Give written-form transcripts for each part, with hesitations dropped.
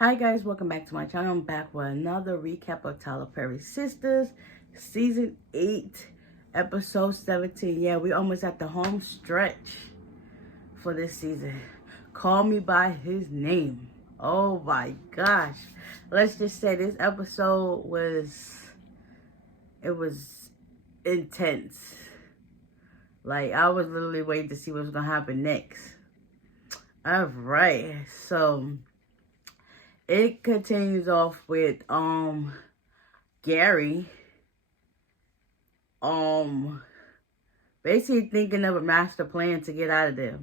Hi guys, welcome back to my channel. I'm back with another recap of Tyler Perry's Sistas, Season 8, Episode 17. Yeah, we almost at the home stretch for this season. Call Me By His Name. Oh my gosh. Let's just say this episode was intense. Like, I was literally waiting to see what was going to happen next. Alright, so it continues off with Gary basically thinking of a master plan to get out of there.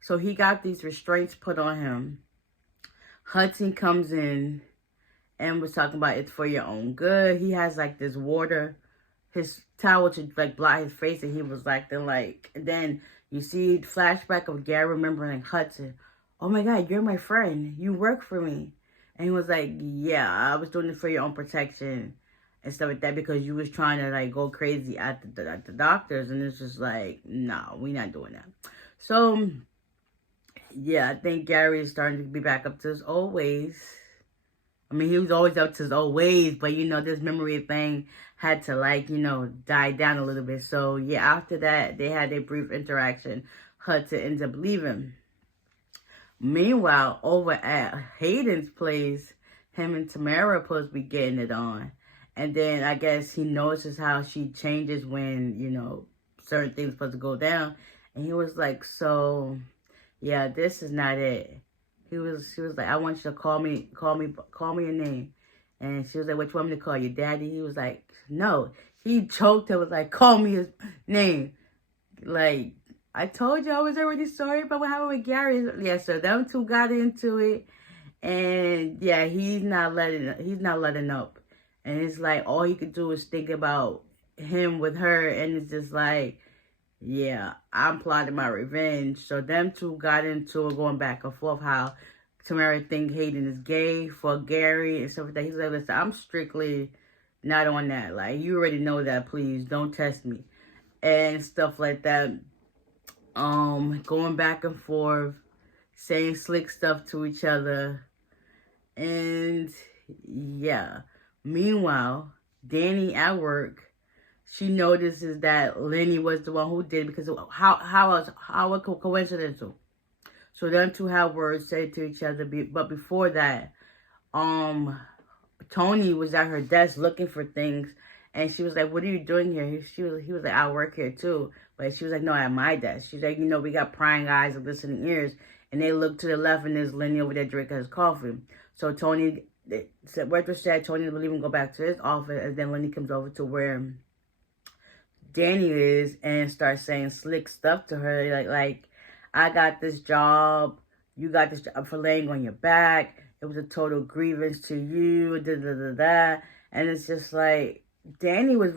So he got these restraints put on him. Hudson comes in and was talking about it's for your own good. He has like this water, his towel to like block his face, and he was like, and then you see flashback of Gary remembering Hudson. Oh my God, you're my friend. You work for me. And he was like, yeah, I was doing it for your own protection and stuff like that because you was trying to like go crazy at the doctors. And it's just like, no, we're not doing that. So, yeah, I think Gary is starting to be back up to his old ways. I mean, he was always up to his old ways, but, this memory thing had to, die down a little bit. So, yeah, after that, they had a brief interaction. Hudson ends up leaving. Meanwhile, over at Hayden's place, him and Tamara supposed to be getting it on. And then I guess he notices how she changes when, certain things supposed to go down. And he was like, so, yeah, this is not it. She was like, I want you to call me a name. And she was like, what you want me to call you, Daddy? He was like, no. He choked her, was like, call me his name. Like, I told you I was already sorry about what happened with Gary. Yeah, so them two got into it. And yeah, he's not letting up. And it's like all he could do is think about him with her. And it's just like, yeah, I'm plotting my revenge. So them two got into it, going back and forth, how Tamara think Hayden is gay for Gary and stuff like that. He's like, listen, I'm strictly not on that. Like, you already know that. Please don't test me. And stuff like that. Going back and forth, saying slick stuff to each other. And yeah. Meanwhile, Danny at work, she notices that Lenny was the one who did it because of how coincidental. So them two have words said to each other. But before that, Tony was at her desk looking for things. And she was like, what are you doing here? He was like, I work here too. But she was like, no, at my desk. She's like, we got prying eyes and listening ears. And they look to the left and there's Lenny over there drinking his coffee. So Tony, Waitress said Tony will even go back to his office. And then Lenny comes over to where Danny is and starts saying slick stuff to her. Like, I got this job. You got this job for laying on your back. It was a total grievance to you. And it's just like, Danny was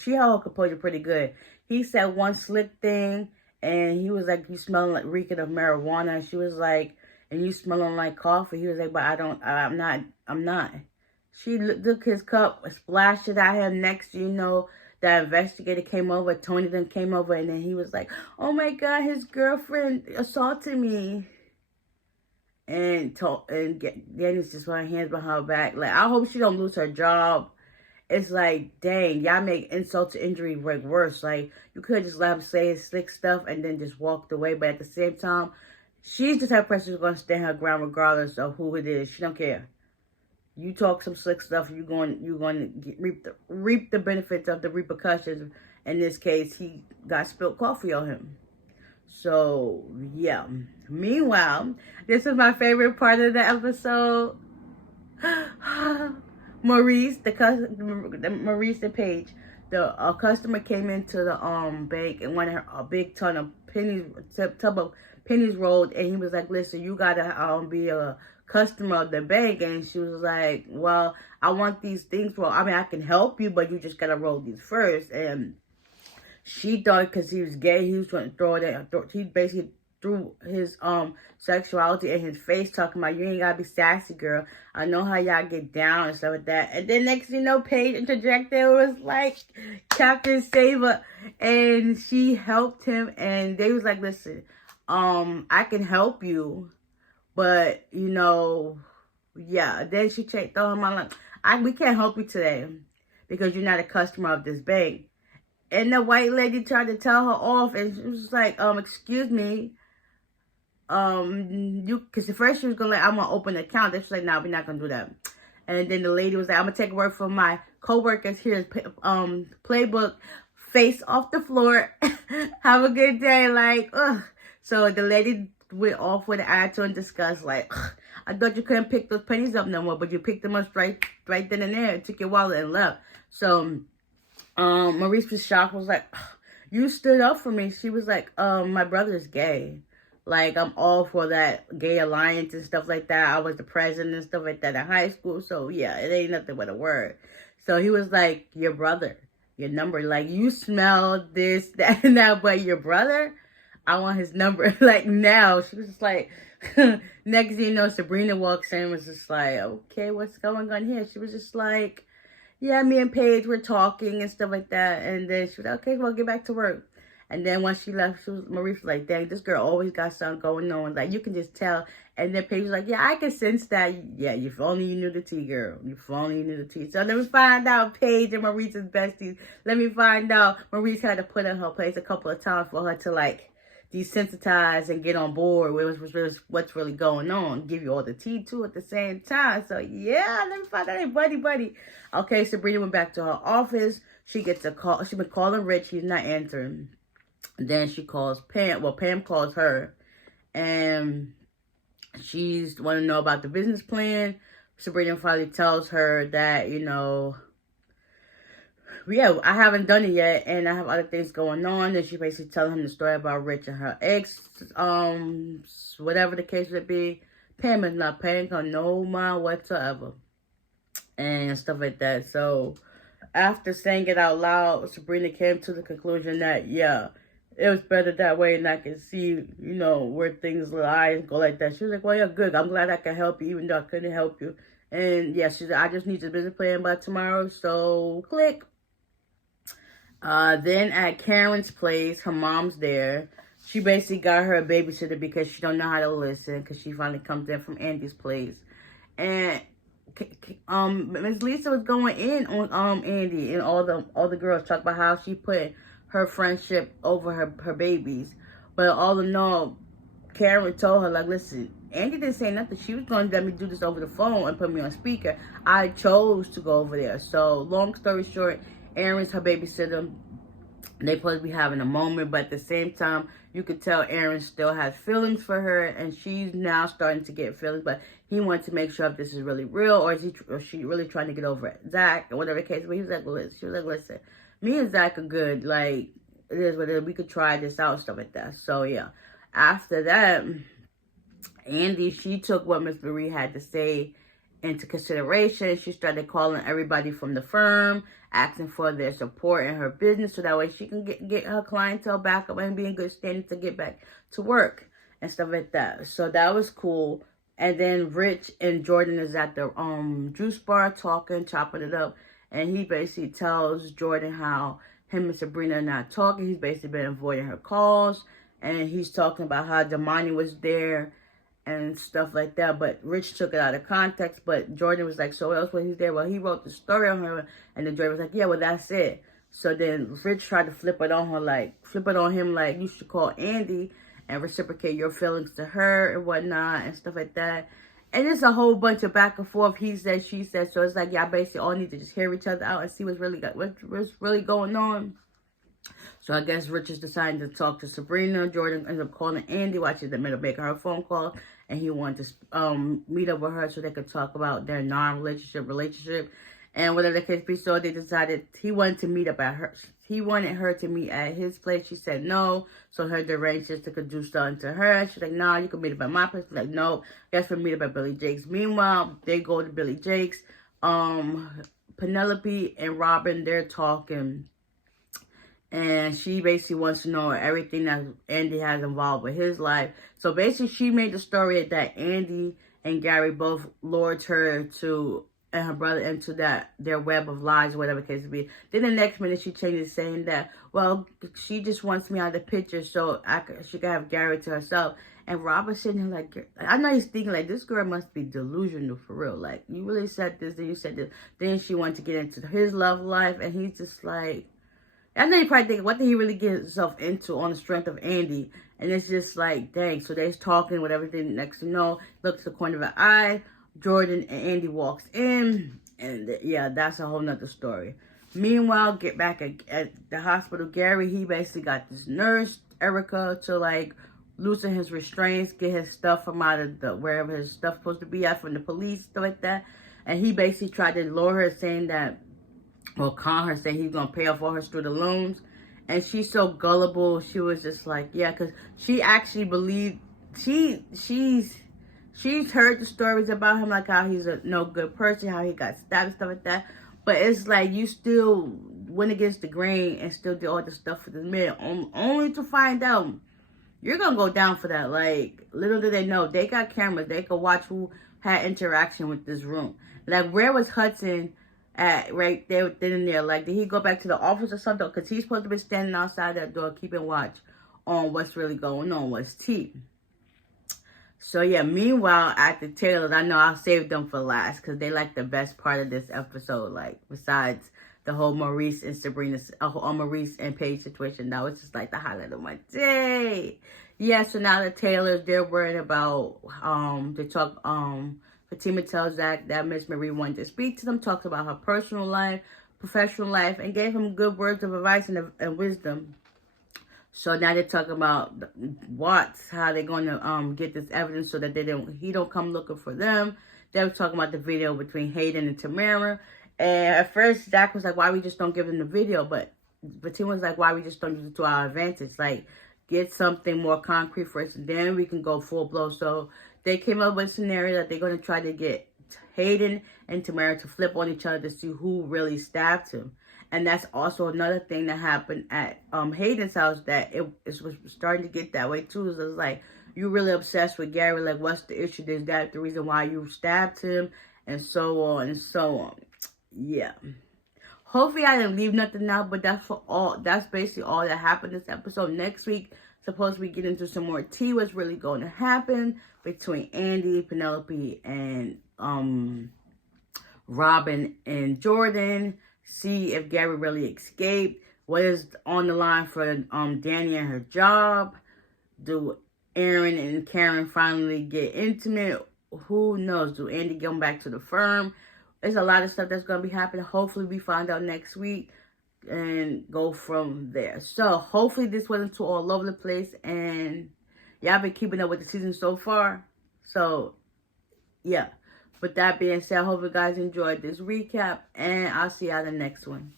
she held her composure pretty good. He said one slick thing, and he was like, you smelling like reeking of marijuana. She was like, and you smelling like coffee. He was like, but I'm not. She took his cup, splashed it at him. Next, that investigator came over, Tony then came over, and then he was like, oh my God, his girlfriend assaulted me. And Danny's just putting hands behind her back. Like, I hope she don't lose her job. It's like, dang, y'all make insult to injury worse. Like, you could just let him say his slick stuff and then just walked away. But at the same time, she's just that person who's going to stand her ground regardless of who it is. She don't care. You talk some slick stuff, you're going to reap the benefits of the repercussions. In this case, he got spilled coffee on him. So, yeah. Meanwhile, this is my favorite part of the episode. Maurice, Maurice and Paige, a customer came into the bank and wanted a big ton of tub of pennies rolled, and he was like, listen, you gotta be a customer of the bank. And she was like, well, I want these things rolled. I mean, I can help you, but you just gotta roll these first. And she thought because he was gay, he was trying to throw it. He basically threw his sexuality in his face, talking about, you ain't gotta be sassy, girl. I know how y'all get down and stuff like that. And then next thing you know, Paige interjected, was like Captain Saver, and she helped him. And they was like, listen, I can help you, but Yeah. Then she told him, I'm like, we can't help you today because you're not a customer of this bank. And the white lady tried to tell her off, and she was like, excuse me, because at first she was gonna I'm gonna open an account. Then she's like, no, we're not gonna do that. And then the lady was like, I'm gonna take a word from my coworkers. Here's playbook, face off the floor. Have a good day. Like, ugh. So the lady went off with an attitude and disgust. Like, ugh, I thought you couldn't pick those pennies up no more, but you picked them up right then and there. Took your wallet and left. So Maurice was shocked. Was like, you stood up for me. She was like, my brother's gay. Like, I'm all for that gay alliance and stuff like that. I was the president and stuff like that in high school. So, yeah, it ain't nothing but a word. So, he was like, your brother, your number. Like, you smell this, that, and that, but your brother, I want his number. Like, now. She was just like, next thing you know, Sabrina walks in and was just like, okay, what's going on here? She was just like, yeah, me and Paige were talking and stuff like that. And then she was like, okay, well, get back to work. And then once she left, Maurice was like, dang, this girl always got something going on. Like, you can just tell. And then Paige was like, yeah, I can sense that. Yeah, if only you knew the tea, girl. If only you knew the tea. So let me find out Paige and Maurice's besties. Let me find out Maurice had to put in her place a couple of times for her to, like, desensitize and get on board with what's really going on. Give you all the tea, too, at the same time. So, yeah, let me find out. Hey, buddy. Okay, Sabrina went back to her office. She gets a call. She's been calling Rich. He's not answering. Then she calls Pam. Well, Pam calls her, and she's want to know about the business plan. Sabrina finally tells her that, yeah, I haven't done it yet, and I have other things going on. And she basically telling him the story about Rich and her ex, whatever the case would be. Pam is not paying her no mind whatsoever, and stuff like that. So, after saying it out loud, Sabrina came to the conclusion that, yeah, it was better that way, and I can see, where things lie and go like that. She was like, well, yeah, good. I'm glad I can help you, even though I couldn't help you. And, yeah, she said, I just need the business plan by tomorrow, so click. Then at Karen's place, her mom's there. She basically got her a babysitter because she don't know how to listen, because she finally comes in from Andy's place. And Miss Lisa was going in on Andy, and all the girls talk about how she put her friendship over her babies. But all in all, Karen told her, like, listen, Andy didn't say nothing. She was going to let me do this over the phone and put me on speaker. I chose to go over there. So, long story short, Erin's her babysitter. They supposed to be having a moment, but at the same time, you could tell Erin still has feelings for her, and she's now starting to get feelings. But he wanted to make sure if this is really real, or is she really trying to get over Zach, or whatever the case. But he was like, she was like, listen, me and Zach are good. Like, it is what it is. We could try this out, stuff like that. So yeah, after that, Andy, she took what Miss Marie had to say into consideration. She started calling everybody from the firm, asking for their support in her business, so that way she can get her clientele back up and be in good standing to get back to work and stuff like that. So that was cool. And then Rich and Jordan is at the juice bar talking, chopping it up, and he basically tells Jordan how him and Sabrina are not talking. He's basically been avoiding her calls, and he's talking about how Damani was there and stuff like that. But Rich took it out of context. But Jordan was like, so what else was he there? Well, he wrote the story on her. And then Jordan was like, yeah, well, that's it. So then Rich tried to flip it on him, like, you should call Andy and reciprocate your feelings to her and whatnot and stuff like that. And it's a whole bunch of back and forth. He said, she said. So it's like, y'all basically all need to just hear each other out and see what's really going on. So I guess Rich is deciding to talk to Sabrina. Jordan ends up calling Andy while she's in the middle of making her phone call. And he wanted to meet up with her so they could talk about their relationship. And whatever the case be, so they decided he wanted to meet up at her. He wanted her to meet at his place. She said no. So her arranged just to do something to her. She's like, nah, you can meet up at my place. She's like, no, guess we'll meet up at Billy Jake's. Meanwhile, they go to Billy Jake's. Penelope and Robin, they're talking. And she basically wants to know everything that Andy has involved with his life. So basically, she made the story that Andy and Gary both lured her and her brother into their web of lies, whatever the case may be. Then the next minute, she changes, saying that, well, she just wants me out of the picture so she could have Gary to herself. And Robert's sitting there like, I know he's thinking like, this girl must be delusional for real. Like, you really said this, then you said this. Then she wanted to get into his love life, and he's just like, I know you probably think, what did he really get himself into on the strength of Andy? And it's just like, dang. So they're talking, whatever. Then next to know, looks to the corner of an eye. Jordan and Andy walks in. And yeah, that's a whole nother story. Meanwhile, get back at the hospital. Gary, he basically got this nurse, Erica, to like loosen his restraints, get his stuff from out of the wherever his stuff's supposed to be at from the police, stuff like that. And he basically tried to lure her, saying that, or con her, saying he's gonna pay off all her student loans. And she's so gullible. She was just like, yeah, because she actually believed, she's heard the stories about him, like how he's a no good person, how he got stabbed and stuff like that. But it's like, you still went against the grain and still did all the stuff for this man, only to find out you're gonna go down for that. Like, little did they know, they got cameras, they could watch who had interaction with this room. Like, where was Hudson at right there, then and there? Like, did he go back to the office or something? Because he's supposed to be standing outside that door keeping watch on what's really going on, what's tea. So yeah, meanwhile at the Taylors, I know I'll save them for last because they like the best part of this episode. Like, besides the whole Maurice and Sabrina, Maurice and Paige situation, that was just like the highlight of my day. Yeah, so now the Taylors, they're worried about they talk Fatima tells Zach that Miss Marie wanted to speak to them, talks about her personal life, professional life, and gave him good words of advice and wisdom. So now they're talking about Watts, how they're going to get this evidence so that he don't come looking for them. They were talking about the video between Hayden and Tamara. And at first, Zach was like, why we just don't give them the video? But Tim was like, why we just don't use it to our advantage? Like, get something more concrete first, and then we can go full blow. So they came up with a scenario that they're going to try to get Hayden and Tamara to flip on each other to see who really stabbed him. And that's also another thing that happened at Hayden's house, that it was starting to get that way too. So it's like, you're really obsessed with Gary. Like, what's the issue? Is that the reason why you stabbed him? And so on and so on. Yeah. Hopefully I didn't leave nothing out, but that's basically all that happened this episode. Next week, suppose we get into some more tea, what's really going to happen between Andy, Penelope, and Robin and Jordan. See if Gary really escaped. What is on the line for Danny and her job? Do Aaron and Karen finally get intimate? Who knows? Do Andy come back to the firm? There's a lot of stuff that's going to be happening. Hopefully we find out next week and go from there. So hopefully this wasn't too all over the place. And y'all been keeping up with the season so far. So yeah. With that being said, I hope you guys enjoyed this recap. And I'll see y'all in the next one.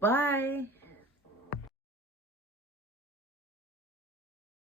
Bye.